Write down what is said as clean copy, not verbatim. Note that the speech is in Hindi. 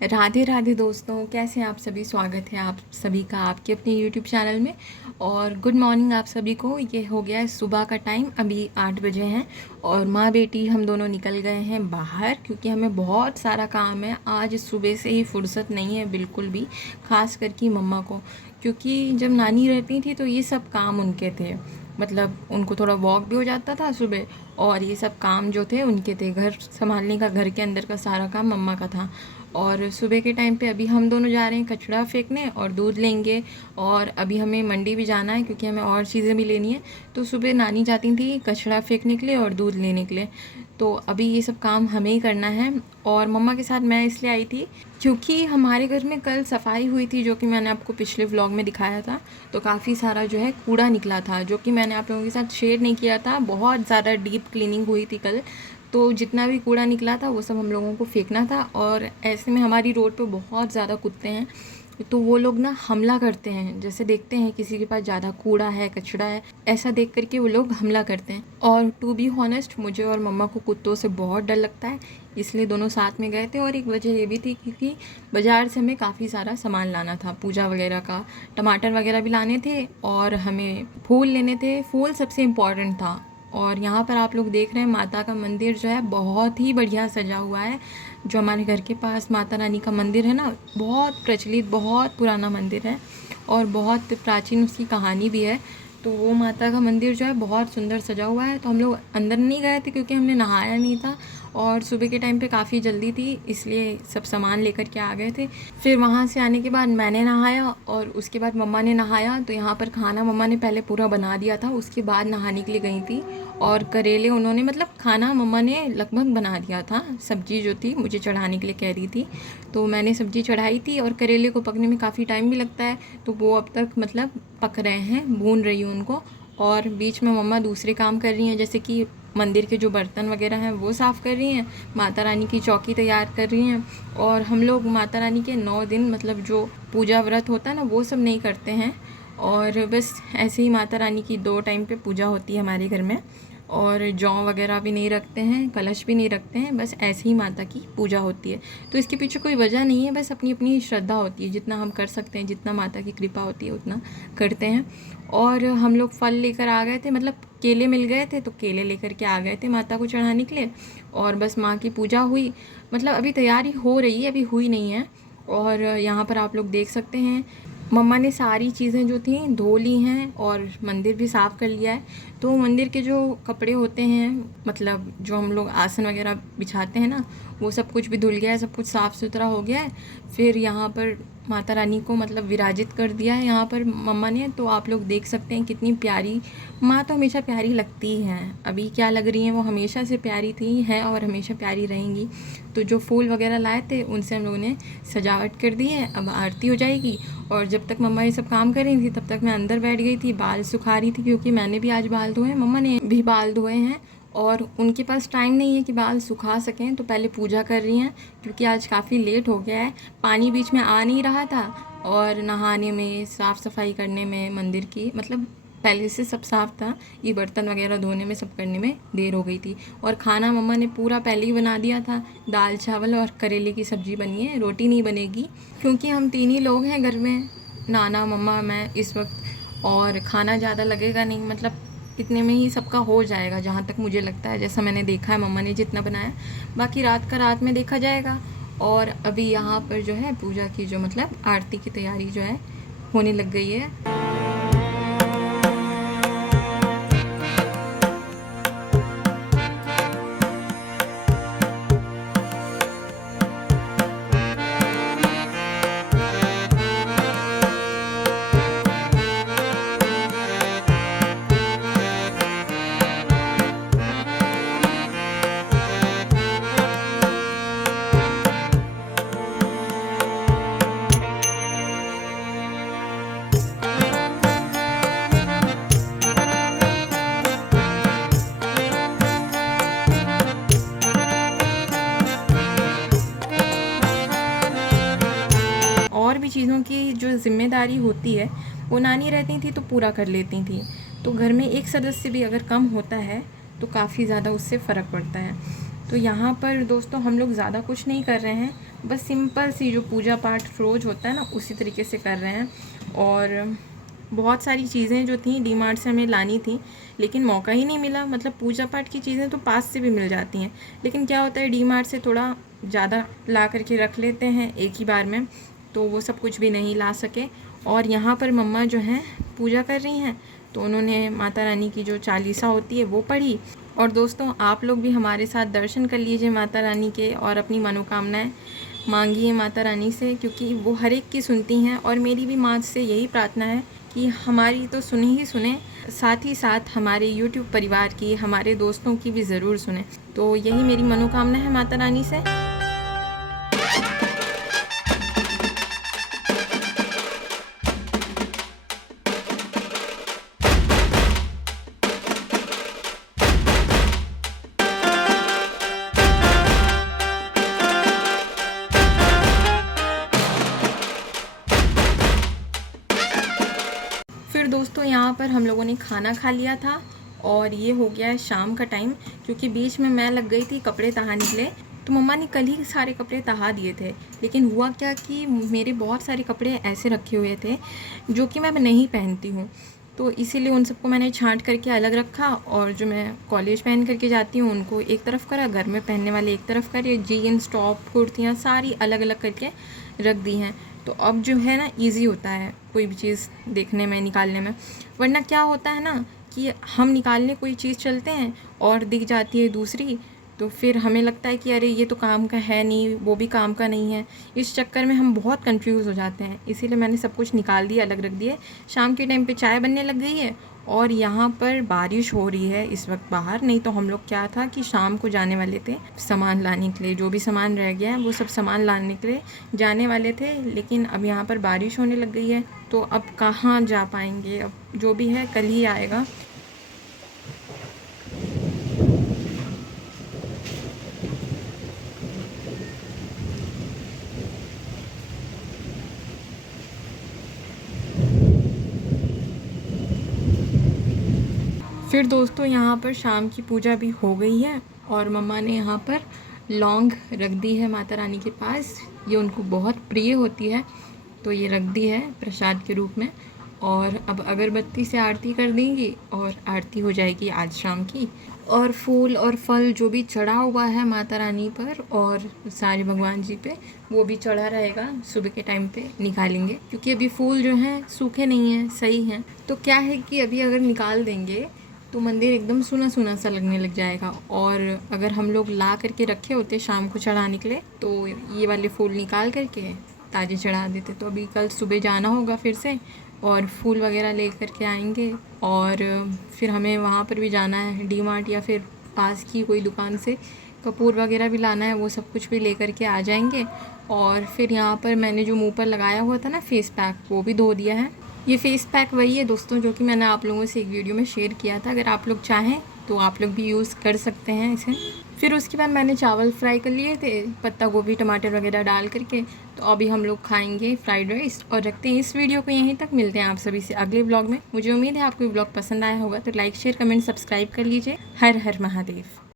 राधे राधे दोस्तों, कैसे हैं आप सभी। स्वागत है आप सभी का आपके अपने यूट्यूब चैनल में। और गुड मॉर्निंग आप सभी को। ये हो गया है सुबह का टाइम, अभी 8 बजे हैं और माँ बेटी हम दोनों निकल गए हैं बाहर, क्योंकि हमें बहुत सारा काम है। आज सुबह से ही फुर्सत नहीं है बिल्कुल भी, ख़ास करके मम्मा को, क्योंकि जब नानी रहती थी तो ये सब काम उनके थे। मतलब उनको थोड़ा वॉक भी हो जाता था सुबह, और ये सब काम जो थे उनके थे। घर संभालने का, घर के अंदर का सारा काम मम्मा का था। और सुबह के टाइम पे अभी हम दोनों जा रहे हैं कचड़ा फेंकने और दूध लेंगे। और अभी हमें मंडी भी जाना है, क्योंकि हमें और चीज़ें भी लेनी है। तो सुबह नानी जाती थी कचड़ा फेंकने के लिए और दूध लेने के लिए। तो अभी ये सब काम हमें ही करना है। और मम्मा के साथ मैं इसलिए आई थी क्योंकि हमारे घर में कल सफाई हुई थी, जो कि मैंने आपको पिछले व्लॉग में दिखाया था। तो काफ़ी सारा जो है कूड़ा निकला था, जो कि मैंने आप लोगों के साथ शेयर नहीं किया था। बहुत ज़्यादा डीप क्लीनिंग हुई थी कल। तो जितना भी कूड़ा निकला था वो सब हम लोगों को फेंकना था। और ऐसे में हमारी रोड पे बहुत ज़्यादा कुत्ते हैं, तो वो लोग ना हमला करते हैं। जैसे देखते हैं किसी के पास ज़्यादा कूड़ा है, कचरा है, ऐसा देख करके वो लोग हमला करते हैं। और टू बी हॉनेस्ट, मुझे और मम्मा को कुत्तों से बहुत डर लगता है, इसलिए दोनों साथ में गए थे। और एक वजह ये भी थी क्योंकि बाज़ार से हमें काफ़ी सारा सामान लाना था, पूजा वगैरह का। टमाटर वगैरह भी लाने थे और हमें फूल लेने थे। फूल सबसे इम्पॉर्टेंट था। और यहाँ पर आप लोग देख रहे हैं माता का मंदिर जो है बहुत ही बढ़िया सजा हुआ है। जो हमारे घर के पास माता रानी का मंदिर है ना, बहुत प्रचलित, बहुत पुराना मंदिर है और बहुत प्राचीन उसकी कहानी भी है। तो वो माता का मंदिर जो है बहुत सुंदर सजा हुआ है। तो हम लोग अंदर नहीं गए थे क्योंकि हमने नहाया नहीं था और सुबह के टाइम पे काफ़ी जल्दी थी, इसलिए सब सामान लेकर के आ गए थे। फिर वहाँ से आने के बाद मैंने नहाया और उसके बाद मम्मा ने नहाया। तो यहाँ पर खाना मम्मा ने पहले पूरा बना दिया था, उसके बाद नहाने के लिए गई थी। और करेले उन्होंने, मतलब खाना मम्मा ने लगभग बना दिया था। सब्ज़ी जो थी मुझे चढ़ाने के लिए कह रही थी, तो मैंने सब्ज़ी चढ़ाई थी। और करेले को पकने में काफ़ी टाइम भी लगता है, तो वो अब तक मतलब पक रहे हैं, भून रही हूँ उनको। और बीच में मम्मा दूसरे काम कर रही हैं, जैसे कि मंदिर के जो बर्तन वगैरह हैं वो साफ़ कर रही हैं, माता रानी की चौकी तैयार कर रही हैं। और हम लोग माता रानी के 9 दिन, मतलब जो पूजा व्रत होता है ना, वो सब नहीं करते हैं। और बस ऐसे ही माता रानी की 2 टाइम पे पूजा होती है हमारे घर में। और जौ वगैरह भी नहीं रखते हैं, कलश भी नहीं रखते हैं, बस ऐसे ही माता की पूजा होती है। तो इसके पीछे कोई वजह नहीं है, बस अपनी अपनी श्रद्धा होती है। जितना हम कर सकते हैं, जितना माता की कृपा होती है उतना करते हैं। और हम लोग फल लेकर आ गए थे, मतलब केले मिल गए थे तो केले लेकर के आ गए थे माता को चढ़ाने के लिए। और बस माँ की पूजा हुई, मतलब अभी तैयारी हो रही है, अभी हुई नहीं है। और यहाँ पर आप लोग देख सकते हैं मम्मा ने सारी चीज़ें जो थी धो ली हैं और मंदिर भी साफ़ कर लिया है। तो मंदिर के जो कपड़े होते हैं, मतलब जो हम लोग आसन वगैरह बिछाते हैं ना, वो सब कुछ भी धुल गया है, सब कुछ साफ़ सुथरा हो गया है। फिर यहाँ पर माता रानी को मतलब विराजित कर दिया है यहाँ पर मम्मा ने। तो आप लोग देख सकते हैं कितनी प्यारी माँ, तो हमेशा प्यारी लगती ही हैं। अभी क्या लग रही हैं, वो हमेशा से प्यारी थी हैं और हमेशा प्यारी रहेंगी। तो जो फूल वगैरह लाए थे उनसे हम लोगों ने सजावट कर दी है। अब आरती हो जाएगी। और जब तक मम्मा ये सब काम कर रही थी तब तक मैं अंदर बैठ गई थी, बाल सुखा रही थी, क्योंकि मैंने भी आज बाल धोए हैं, मम्मा ने भी बाल धोए हैं। और उनके पास टाइम नहीं है कि बाल सुखा सकें, तो पहले पूजा कर रही हैं, क्योंकि आज काफ़ी लेट हो गया है। पानी बीच में आ नहीं रहा था और नहाने में, साफ़ सफाई करने में मंदिर की, मतलब पहले से सब साफ़ था, ये बर्तन वगैरह धोने में, सब करने में देर हो गई थी। और खाना मम्मा ने पूरा पहले ही बना दिया था, दाल चावल और करेले की सब्ज़ी बनी है, रोटी नहीं बनेगी क्योंकि हम 3 ही लोग हैं घर में, नाना, मम्मा, मैं इस वक्त। और खाना ज़्यादा लगेगा नहीं, मतलब इतने में ही सबका हो जाएगा जहाँ तक मुझे लगता है, जैसा मैंने देखा है मम्मा ने जितना बनाया। बाकी रात का रात में देखा जाएगा। और अभी यहाँ पर जो है पूजा की, जो मतलब आरती की तैयारी जो है होने लग गई है। और भी चीज़ों की जो ज़िम्मेदारी होती है वो नानी रहती थी तो पूरा कर लेती थी। तो घर में एक सदस्य भी अगर कम होता है तो काफ़ी ज़्यादा उससे फ़र्क पड़ता है। तो यहाँ पर दोस्तों हम लोग ज़्यादा कुछ नहीं कर रहे हैं, बस सिंपल सी जो पूजा पाठ रोज़ होता है ना, उसी तरीके से कर रहे हैं। और बहुत सारी चीज़ें जो थी डी मार्ट से हमें लानी थी, लेकिन मौका ही नहीं मिला। मतलब पूजा पाठ की चीज़ें तो पास से भी मिल जाती हैं, लेकिन क्या होता है डी मार्ट से थोड़ा ज़्यादा ला करके रख लेते हैं एक ही बार में, तो वो सब कुछ भी नहीं ला सके। और यहाँ पर मम्मा जो हैं पूजा कर रही हैं, तो उन्होंने माता रानी की जो चालीसा होती है वो पढ़ी। और दोस्तों, आप लोग भी हमारे साथ दर्शन कर लीजिए माता रानी के और अपनी मनोकामनाएं मांगिए माता रानी से, क्योंकि वो हर एक की सुनती हैं। और मेरी भी माँ से यही प्रार्थना है कि हमारी तो सुने ही सुने, साथ ही साथ हमारे YouTube परिवार की, हमारे दोस्तों की भी ज़रूर सुने। तो यही मेरी मनोकामना है माता रानी से। फिर दोस्तों, यहाँ पर हम लोगों ने खाना खा लिया था और ये हो गया है शाम का टाइम, क्योंकि बीच में मैं लग गई थी कपड़े तहाने के लिए। तो मम्मा ने कल ही सारे कपड़े तहा दिए थे, लेकिन हुआ क्या कि मेरे बहुत सारे कपड़े ऐसे रखे हुए थे जो कि मैं नहीं पहनती हूँ, तो इसीलिए उन सबको मैंने छांट करके अलग रखा। और जो मैं कॉलेज पहन करके जाती हूँ उनको एक तरफ करा, घर में पहनने वाले एक तरफ करे, जीन्स टॉप कुर्तियाँ सारी अलग अलग करके रख दी हैं। तो अब जो है ना, ईज़ी होता है कोई भी चीज़ देखने में, निकालने में। वरना क्या होता है ना कि हम निकालने कोई चीज़ चलते हैं और दिख जाती है दूसरी, तो फिर हमें लगता है कि अरे ये तो काम का है नहीं, वो भी काम का नहीं है। इस चक्कर में हम बहुत कंफ्यूज हो जाते हैं, इसीलिए मैंने सब कुछ निकाल दिया, अलग रख दिए। शाम के टाइम पे चाय बनने लग गई है और यहाँ पर बारिश हो रही है इस वक्त बाहर। नहीं तो हम लोग क्या था कि शाम को जाने वाले थे सामान लाने के लिए, जो भी सामान रह गया है वो सब सामान लाने के लिए जाने वाले थे, लेकिन अब यहाँ पर बारिश होने लग गई है, तो अब कहाँ जा पाएंगे। अब जो भी है कल ही आएगा। फिर दोस्तों, यहाँ पर शाम की पूजा भी हो गई है और मम्मा ने यहाँ पर लौंग रख दी है माता रानी के पास। ये उनको बहुत प्रिय होती है, तो ये रख दी है प्रसाद के रूप में। और अब अगरबत्ती से आरती कर देंगी और आरती हो जाएगी आज शाम की। और फूल और फल जो भी चढ़ा हुआ है माता रानी पर और सारे भगवान जी पे, वो भी चढ़ा रहेगा, सुबह के टाइम पे निकालेंगे, क्योंकि अभी फूल जो हैं सूखे नहीं हैं, सही हैं। तो क्या है कि अभी अगर निकाल देंगे तो मंदिर एकदम सूना सूना सा लगने लग जाएगा। और अगर हम लोग ला करके रखे होते शाम को चढ़ाने के लिए, तो ये वाले फूल निकाल करके ताज़े चढ़ा देते। तो अभी कल सुबह जाना होगा फिर से और फूल वगैरह ले करके आएंगे। और फिर हमें वहाँ पर भी जाना है डी मार्ट या फिर पास की कोई दुकान से कपूर वगैरह भी लाना है, वो सब कुछ भी ले करके आ जाएंगे। और फिर यहाँ पर मैंने जो मुँह पर लगाया हुआ था ना फेस पैक, वो भी धो दिया है। ये फेस पैक वही है दोस्तों जो कि मैंने आप लोगों से एक वीडियो में शेयर किया था। अगर आप लोग चाहें तो आप लोग भी यूज़ कर सकते हैं इसे। फिर उसके बाद मैंने चावल फ्राई कर लिए थे पत्ता गोभी टमाटर वगैरह डाल करके। तो अभी हम लोग खाएंगे फ्राइड राइस और रखते हैं इस वीडियो को यहीं तक। मिलते हैं आप सभी से अगले ब्लॉग में। मुझे उम्मीद है आपको ब्लॉग पसंद आया होगा, तो लाइक शेयर कमेंट सब्सक्राइब कर लीजिए। हर हर महादेव।